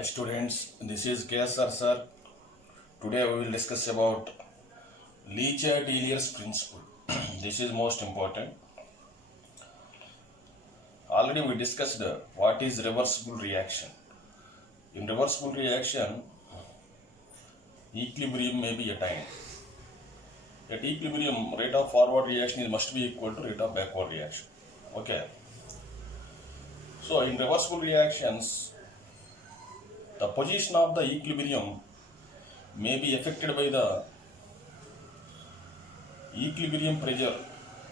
Hi students, this is KSR sir. Today we will discuss about Le-Chatelier's principle. This is most important. Already we discussed what is reversible reaction. In reversible reaction, equilibrium may be attained. At equilibrium, rate of forward reaction must be equal to rate of backward reaction. Okay. So in reversible reactions, the position of the equilibrium may be affected by the equilibrium pressure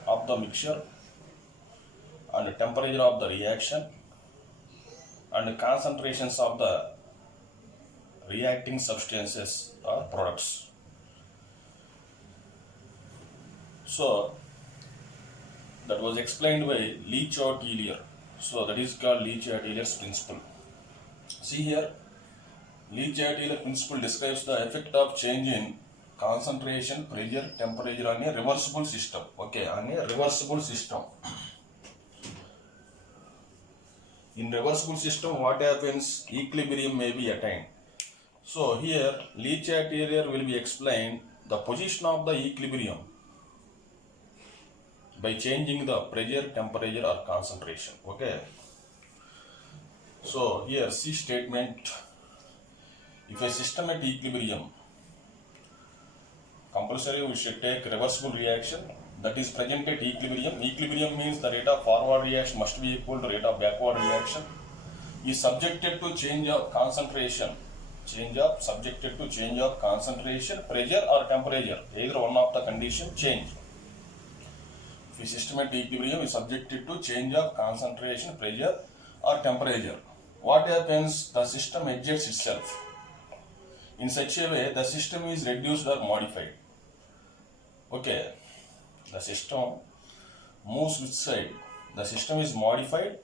of the mixture and temperature of the reaction and concentrations of the reacting substances or products. So that was explained by Le-Chatelier. So that is called Le-Chatelier's principle. See here, Le-Chatelier principle describes the effect of change in concentration, pressure, temperature on a reversible system. Okay, on a reversible system. In reversible system, what happens? Equilibrium may be attained. So here, Le-Chatelier will be explained the position of the equilibrium by changing the pressure, temperature or concentration. Okay. So here, see statement. If a system at equilibrium, compulsory we should take reversible reaction that is present at equilibrium. Equilibrium means the rate of forward reaction must be equal to rate of backward reaction. Is subjected to change of concentration, subjected to change of concentration, pressure or temperature. Either one of the condition change. If a system at equilibrium is subjected to change of concentration, pressure or temperature, what happens? The system adjusts itself. In such a way, the system is reduced or modified. Okay, the system moves which side? The system is modified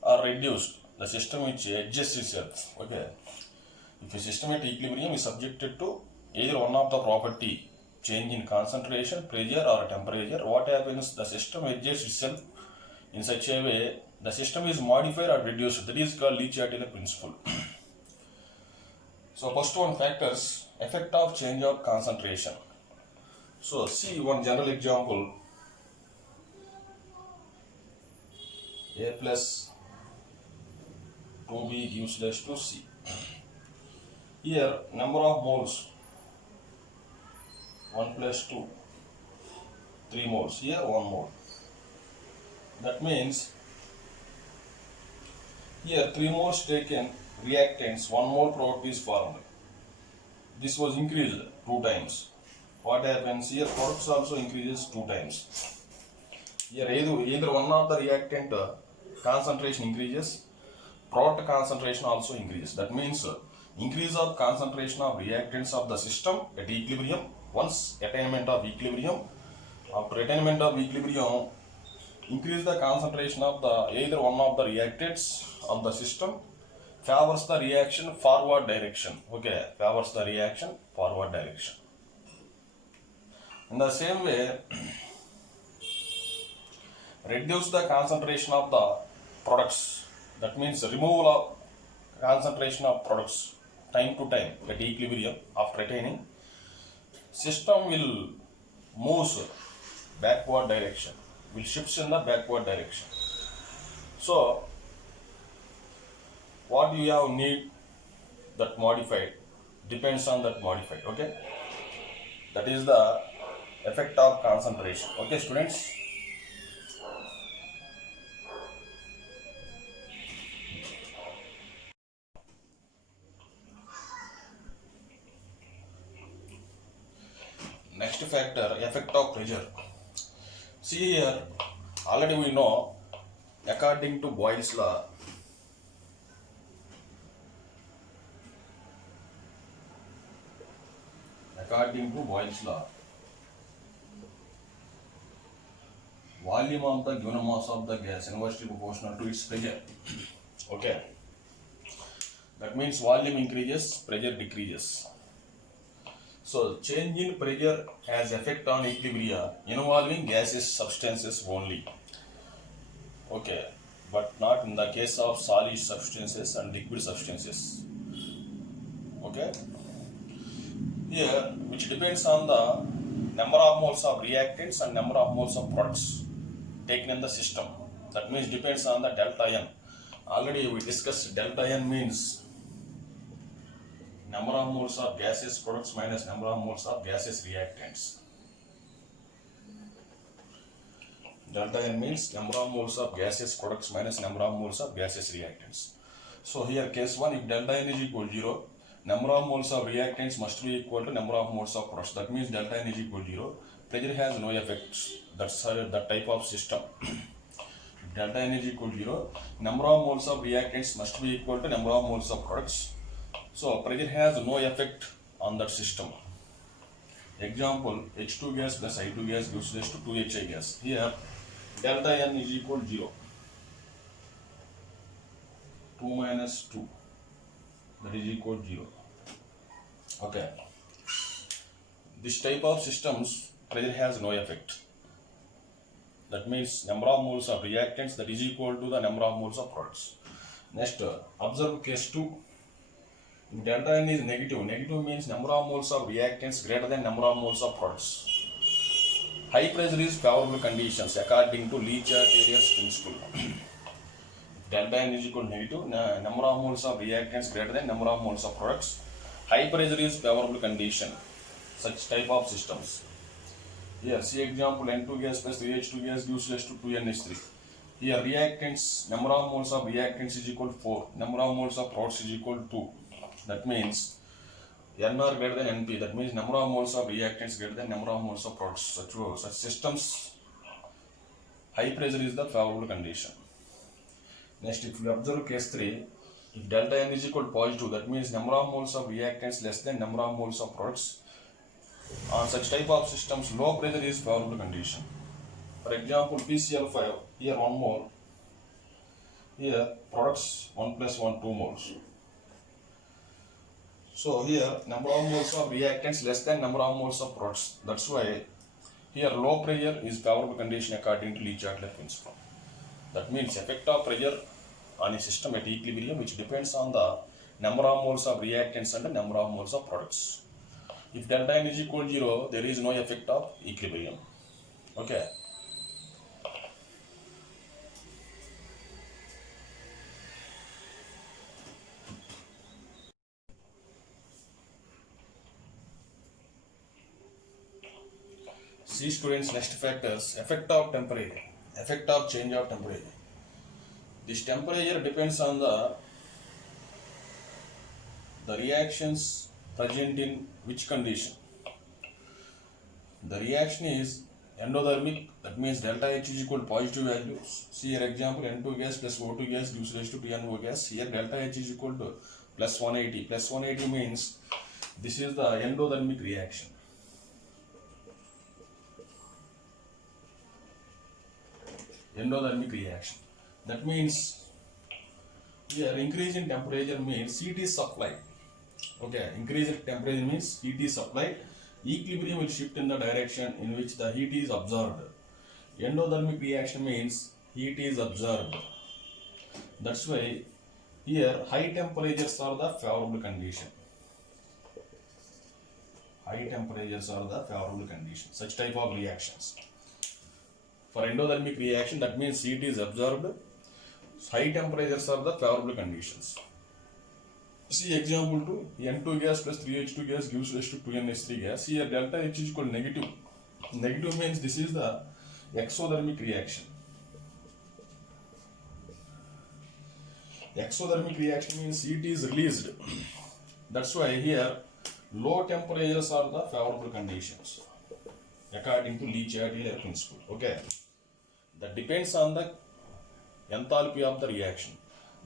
or reduced. The system which adjusts itself. Okay, if a system at equilibrium is subjected to either one of the property, change in concentration, pressure or temperature, what happens? The system adjusts itself in such a way the system is modified or reduced. That is called Le-Chatelier principle. So first one, factors, effect of change of concentration. So see one general example. A plus 2B gives rise to C. Here number of moles 1 plus 2, 3 moles. Here 1 mole. That means here 3 moles taken reactants, 1 mole product is formed. This was increased 2 times. What happens? Here products also increases 2 times. Here either one of the reactant concentration increases, product concentration also increases. That means increase of concentration of reactants of the system at equilibrium. Once attainment of equilibrium, after attainment of equilibrium, increase the concentration of the either one of the reactants of the system favors the reaction forward direction. Okay, favors the reaction forward direction. In the same way, reduce the concentration of the products. That means removal of concentration of products time to time at equilibrium after attaining. System will move backward direction, will shift in the backward direction. So what you have need that modified depends on that modified. Okay, that is the effect of concentration. Okay students, next factor, effect of pressure. See here, already we know according to Boyle's law, volume of the given mass of the gas inversely proportional to its pressure. Okay, that means volume increases, pressure decreases. So change in pressure has effect on equilibria involving gaseous substances only. Okay, but not in the case of solid substances and liquid substances. Okay, here which depends on the number of moles of reactants and number of moles of products taken in the system. That means depends on the delta n. Already we discussed delta n means number of moles of gaseous products minus number of moles of gaseous reactants. Delta n means number of moles of gaseous products minus number of moles of gaseous reactants. So here case 1, if delta n is equal to 0, number of moles of reactants must be equal to number of moles of products. That means delta n is equal to 0. Pressure has no effects. That's that type of system. If delta n is equal to 0, number of moles of reactants must be equal to number of moles of products. So pressure has no effect on that system. Example, H2 gas plus I2 gas gives rise to 2HI gas. Here delta n is equal to 0. 2 minus 2, that is equal to 0. Okay. This type of systems, pressure has no effect. That means number of moles of reactants that is equal to the number of moles of products. Next, observe case 2. If delta n is negative, negative means number of moles of reactants greater than number of moles of products. High pressure is favorable conditions according to Le-Chatelier's principle. Delta n is equal to negative, number of moles of reactants greater than number of moles of products. High pressure is favorable condition, such type of systems. Here see example, N2 gas plus 3H2 gas gives rise to 2NH3. Here reactants, number of moles of reactants is equal to 4, number of moles of products is equal to 2. That means NR greater than NP, that means number of moles of reactants greater than number of moles of products. Such systems, high pressure is the favorable condition. Next, if you observe case 3, if delta n is equal to positive, that means number of moles of reactants less than number of moles of products. On such type of systems, low pressure is favorable condition. For example, PCl5, here 1 mole, here products 1 plus 1, 2 moles. So here number of moles of reactants less than number of moles of products. That's why here low pressure is favorable condition according to Le-Chatelier's principle. That means effect of pressure on a system at equilibrium, which depends on the number of moles of reactants and the number of moles of products. If delta n is equal to 0, there is no effect of equilibrium. Okay. See students, next factors, effect of temperature, effect of change of temperature. This temperature depends on the reactions present in which condition. The reaction is endothermic, that means delta H is equal to positive values. See here example, N2 gas plus O2 gas gives rise to 2NO gas. Here delta H is equal to plus 180. Plus 180 means this is the endothermic reaction. Endothermic reaction. That means here increase in temperature means heat is supplied. Okay, increase in temperature means heat is supplied. Equilibrium will shift in the direction in which the heat is absorbed. Endothermic reaction means heat is absorbed. That's why here high temperatures are the favorable condition. High temperatures are the favorable condition. Such type of reactions. For endothermic reaction, that means heat is absorbed. High temperatures are the favorable conditions. See example 2, N2 gas plus 3H2 gas gives rise to 2NH3 gas. Here delta H is equal to negative. Negative means this is the exothermic reaction. Exothermic reaction means heat is released. That's why here low temperatures are the favorable conditions according to Le-Chatelier's principle. Okay, that depends on the enthalpy of the reaction.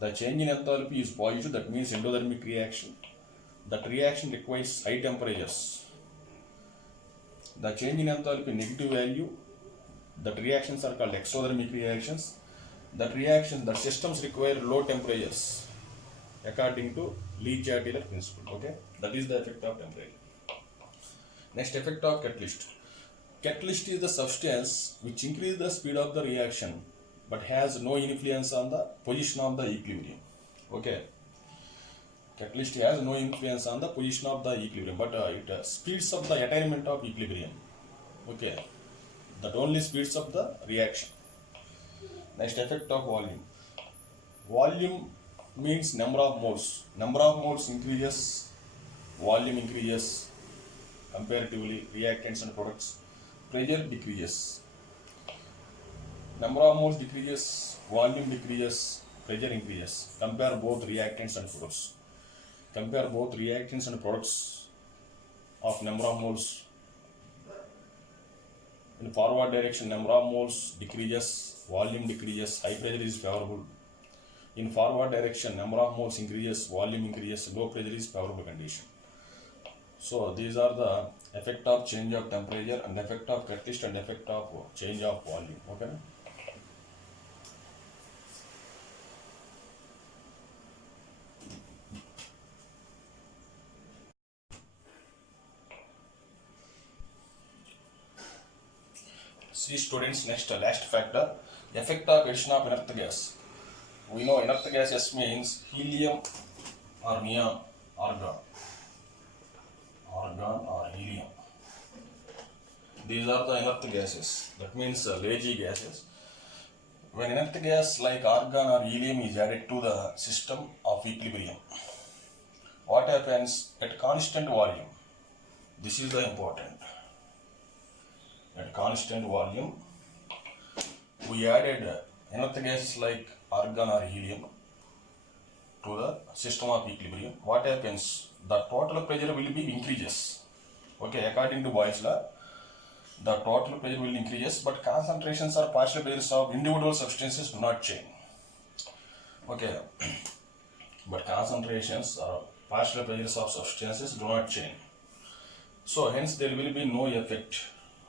The change in enthalpy is positive, that means endothermic reaction. That reaction requires high temperatures. The change in enthalpy negative value, that reactions are called exothermic reactions. That reaction, the systems require low temperatures according to Le-Chatelier's principle. Okay, that is the effect of temperature. Next, effect of catalyst. Catalyst is the substance which increases the speed of the reaction but has no influence on the position of the equilibrium. Okay. Catalyst has no influence on the position of the equilibrium, but it speeds up the attainment of equilibrium. Okay, that only speeds up the reaction. Next, effect of volume. Volume means number of moles. Number of moles increases, volume increases. Comparatively, reactants and products, pressure decreases. Number of moles decreases, volume decreases, pressure increases. Compare both reactants and products. Compare both reactants and products of number of moles. In forward direction, number of moles decreases, volume decreases, high pressure is favorable. In forward direction, number of moles increases, volume increases, low pressure is favorable condition. So these are the effect of change of temperature and effect of catalyst and effect of change of volume. Okay. See students, next last factor, effect of addition of inert gas. We know inert gases means helium or neon, argon or helium. These are the inert gases. That means lazy gases. When inert gas like argon or helium is added to the system of equilibrium, what happens at constant volume? This is the important. At constant volume, we added inert gases like argon or helium to the system of equilibrium. What happens? The total pressure will be increases. Okay, according to Boyle's law, the total pressure will increase, but concentrations or partial pressures of individual substances do not change. Okay, but concentrations or partial pressures of substances do not change. So hence there will be no effect.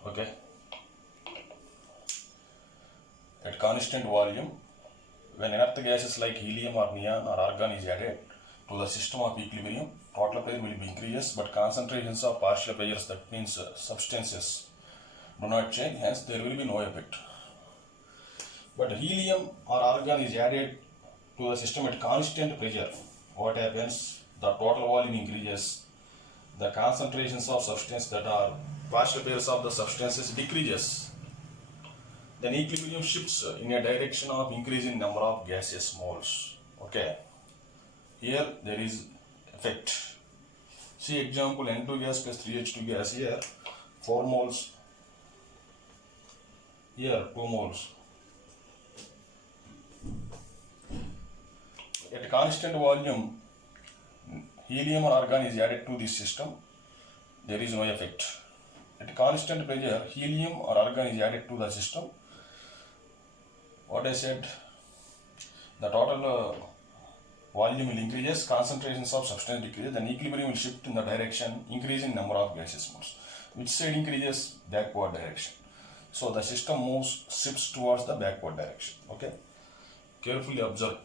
Okay, at constant volume, when inert gases like helium or neon or argon is added to the system of equilibrium, total pressure will be increased, but concentrations of partial pressures, that means substances, do not change, hence there will be no effect. But helium or argon is added to the system at constant pressure. What happens? The total volume increases, the concentrations of substance, that are partial pressures of the substances, decreases. Then equilibrium shifts in a direction of increasing number of gaseous moles. Okay, here there is effect. See example, N2 gas plus 3H2 gas, here 4 moles, here 2 moles. At constant volume, helium or argon is added to this system, there is no effect. At constant pressure, helium or argon is added to the system. What I said, the total volume will increase, concentrations of substance decreases, then equilibrium will shift in the direction increasing number of gaseous moles. Which side increases? Backward direction. So the system shifts towards the backward direction. Okay, carefully observe.